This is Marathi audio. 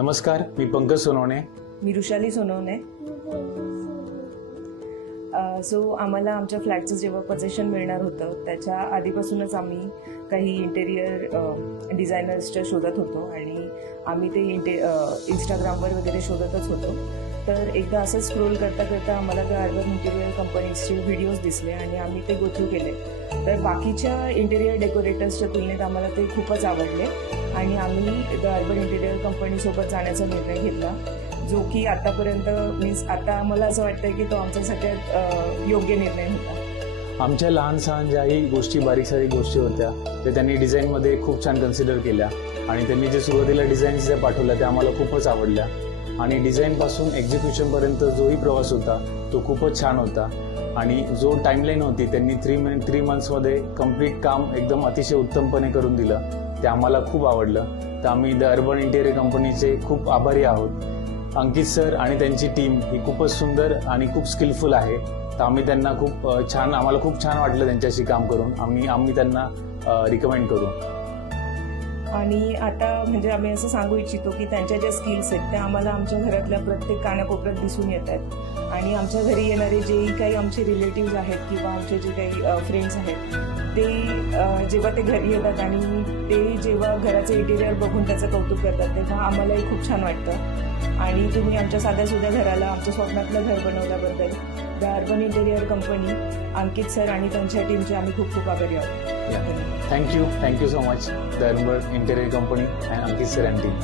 नमस्कार, मी पंकज सोनवणे. मी ऋषाली सोनवणे. सो आम्हाला आमच्या फ्लॅटचं जेव्हा पोझिशन मिळणार होतं त्याच्या आधीपासूनच आम्ही काही इंटेरियर डिझायनर्सच्या शोधत होतो आणि आम्ही ते इंस्टाग्रामवर वगैरे शोधतच होतो. तर एकदा असं स्क्रोल करता करता आम्हाला त्या अर्बन इंटेरियर कंपनीजचे व्हिडिओज दिसले आणि आम्ही ते गो थ्रू केले. तर बाकीच्या इंटेरियर डेकोरेटर्सच्या तुलनेत आम्हाला ते खूपच आवडले आणि आम्ही द अर्बन इंटेरियर कंपनीसोबत जाण्याचा निर्णय घेतला, जो की आतापर्यंत आता मला असं वाटतं की तो आमचा सगळ्यात योग्य निर्णय होता. आमच्या लहान सहान ज्याही गोष्टी, बारीक सारीक गोष्टी होत्या ते त्यांनी डिझाईनमध्ये खूप छान कन्सिडर केल्या आणि त्यांनी जे सुरुवातीला डिझाईन्स ज्या पाठवल्या त्या आम्हाला खूपच आवडल्या आणि डिझाईनपासून एक्झिक्युशनपर्यंत जोही प्रवास होता तो खूपच छान होता आणि जो टाईमलाईन होती त्यांनी 3 मंथ्समध्ये कम्प्लीट काम एकदम अतिशय उत्तमपणे करून दिलं. ते आम्हाला खूप आवडलं. तर आम्ही द अर्बन इंटेरियर कंपनीचे खूप आभारी आहोत. अंकित सर आणि त्यांची टीम ही खूपच सुंदर आणि खूप स्किलफुल आहे. तर आम्ही त्यांना आम्हाला खूप छान वाटलं त्यांच्याशी काम करून. आम्ही त्यांना रिकमेंड करू. आणि आता म्हणजे आम्ही असं सांगू इच्छितो की त्यांच्या ज्या स्किल्स आहेत त्या आम्हाला आमच्या घरातल्या प्रत्येक कानाकोपऱ्यात दिसून येत आहेत आणि आमच्या घरी येणारे जेही काही आमचे रिलेटिव्ज आहेत किंवा आमचे जे काही फ्रेंड्स आहेत ते जेव्हा ते घरी येतात आणि ते जेव्हा घराचं इंटेरियर बघून त्याचं कौतुक करतात तेव्हा आम्हालाही खूप छान वाटतं. आणि तुम्ही आमच्या साध्यासुद्धा घराला आमच्या स्वप्नातलं घर बनवल्याबद्दल the Urban Interior Company, Ankit sir आणि त्यांच्या टीमचे आम्ही खूप खूप आभारी आहोत. Thank you so much the Urban Interior Company and Ankit sir and team.